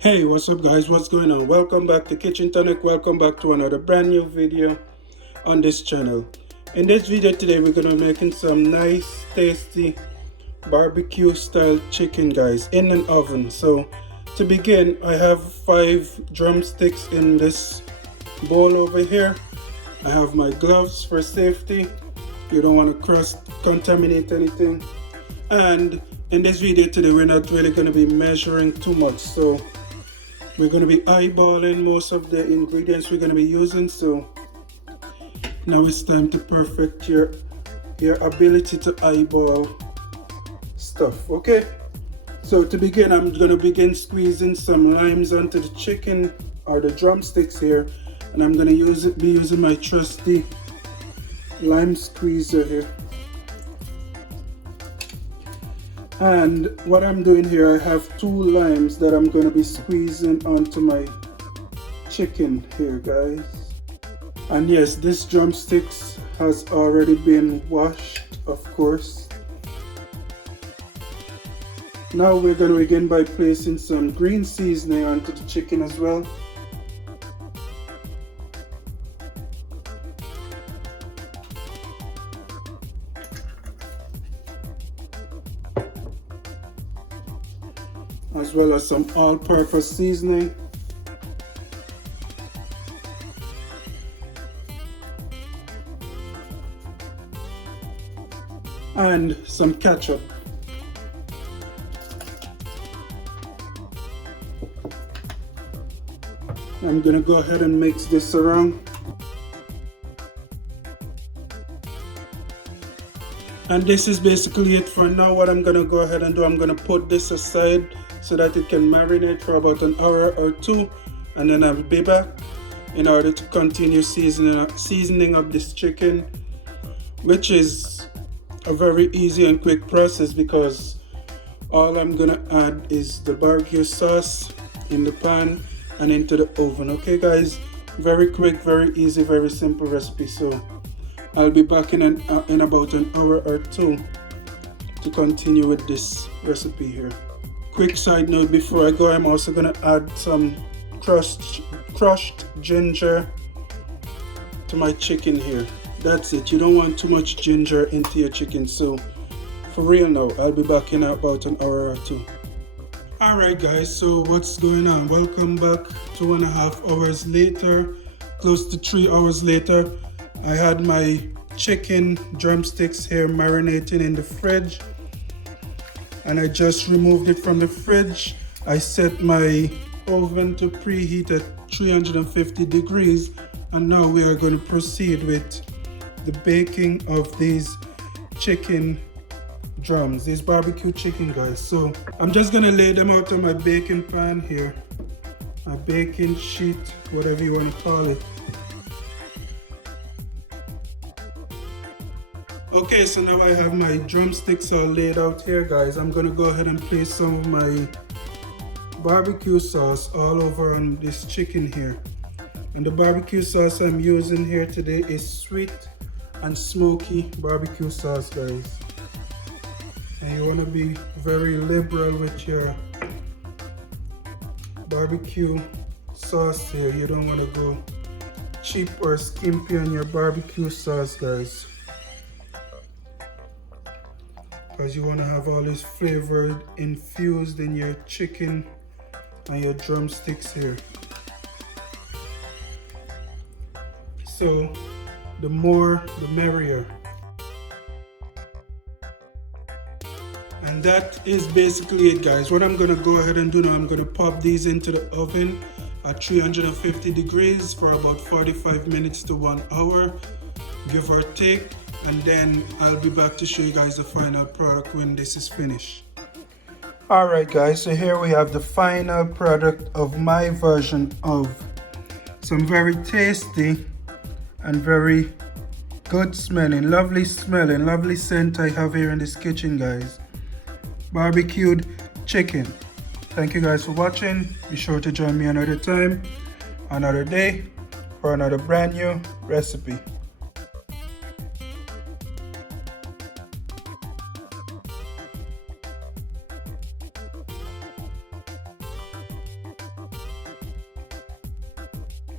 Hey, what's up guys, what's going on? Welcome back to Kchin Tonic. Welcome back to another brand new video on this channel. In this video today we're gonna be making some nice tasty barbecue style chicken guys in an oven. So to begin, I have 5 drumsticks in this bowl over here. I have my gloves for safety. You don't want to cross contaminate anything. And in this video today we're not really going to be measuring too much, so we're going to be eyeballing most of the ingredients we're going to be using. So now it's time to perfect your ability to eyeball stuff. Okay, so to begin, I'm going to begin squeezing some limes onto the chicken or the drumsticks here, and I'm going to be using my trusty lime squeezer here. And what I'm doing here, I have 2 limes that I'm going to be squeezing onto my chicken here guys. And yes, this drumsticks has already been washed, of course. Now we're going to begin by placing some green seasoning onto the chicken as well. As well as some all-purpose seasoning. And some ketchup. I'm gonna go ahead and mix this around. And this is basically it for now. What I'm gonna go ahead and do, I'm gonna put this aside so that it can marinate for about an hour or 2, and then I'll be back in order to continue seasoning up this chicken, which is a very easy and quick process because all I'm gonna add is the barbecue sauce in the pan and into the oven. Okay guys, very quick, very easy, very simple recipe. So I'll be back in about an hour or 2 to continue with this recipe here. Quick side note before I go, I'm also gonna add some crushed ginger to my chicken here. That's it. You don't want too much ginger into your chicken. So for real now, I'll be back in about an hour or 2. Alright guys, so what's going on? Welcome back. 2.5 hours later, close to 3 hours later. I had my chicken drumsticks here marinating in the fridge, and I just removed it from the fridge. I set my oven to preheat at 350 degrees, and now we are going to proceed with the baking of these chicken drums, these barbecue chicken guys. So I'm just gonna lay them out on my baking pan here, a baking sheet, whatever you want to call it. Okay, so now I have my drumsticks all laid out here guys. I'm gonna go ahead and place some of my barbecue sauce all over on this chicken here. And the barbecue sauce I'm using here today is sweet and smoky barbecue sauce guys. And you want to be very liberal with your barbecue sauce here. You don't want to go cheap or skimpy on your barbecue sauce guys, because you want to have all this flavor infused in your chicken and your drumsticks here. So the more the merrier. And that is basically it guys. What I'm gonna go ahead and do now, I'm gonna pop these into the oven at 350 degrees for about 45 minutes to 1 hour, give or take. And then I'll be back to show you guys the final product when this is finished. Alright guys, so here we have the final product of my version of some very tasty and very good smelling, lovely scent I have here in this kitchen guys. Barbecued chicken. Thank you guys for watching. Be sure to join me another time, another day, for another brand new recipe.